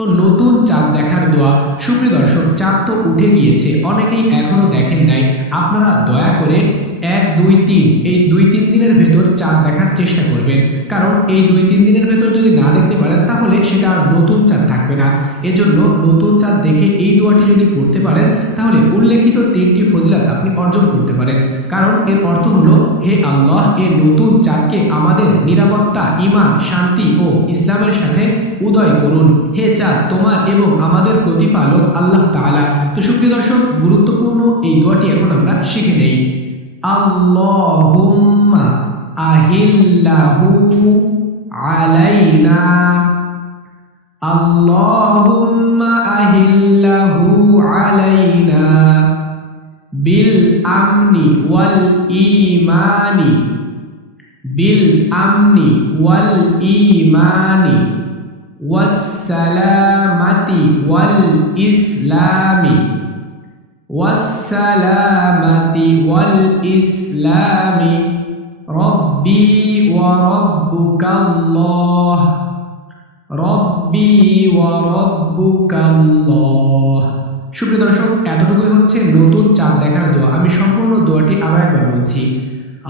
নতুন চাঁদ দেখার দোয়া। সুপ্রিয় দর্শক, চাঁদ তো উঠে গিয়েছে, অনেকেই এখনও দেখেন নাই। আপনারা দয়া করে এক, দুই, তিন, এই দুই, তিন দিনের ভেতর চাঁদ দেখার চেষ্টা করবেন। কারণ এই দুই, তিন দিনের ভেতর যদি না দেখতে পারেন, তাহলে সেটা আর নতুন চাঁদ থাকবে না। এজন্য নতুন চাঁদ দেখে এই দোয়াটি যদি করতে পারেন, তাহলে উল্লেখিত তিনটি ফজিলাত আপনি অর্জন করতে পারেন। কারণ এর অর্থ হলো, হে আল্লাহ, এ নতুন চাঁদকে আমাদের নিরাপত্তা ইমান শান্তি ও ইসলামের সাথে উদয় করুন। হে চাঁদ, তোমার এবং আমাদের প্রতিপালক আল্লাহ তাআলা। তো সুপ্রিয় দর্শক, গুরুত্বপূর্ণ এই দোয়াটি এখন আমরা শিখে নেই। আল্লাহুম্মা আহিল্লাহু আলাইনা। আল্লাহুম্মা بالأمن والإيمان. بالأمن والإيمان. والسلامة والإسلام. والسلامة والإسلام. ربي وربك الله. ربي وربك الله. সুপ্রিয় দর্শক এতটুকুই হচ্ছে নতুন চাঁদ দেখার দোয়া আমি সম্পূর্ণ দোয়াটি আবার একবার বলছি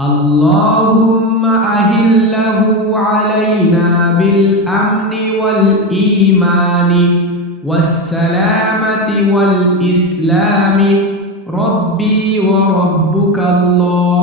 اللهم أهله علينا بالأمن والإيمان والسلامة والإسلام ربي وربك الله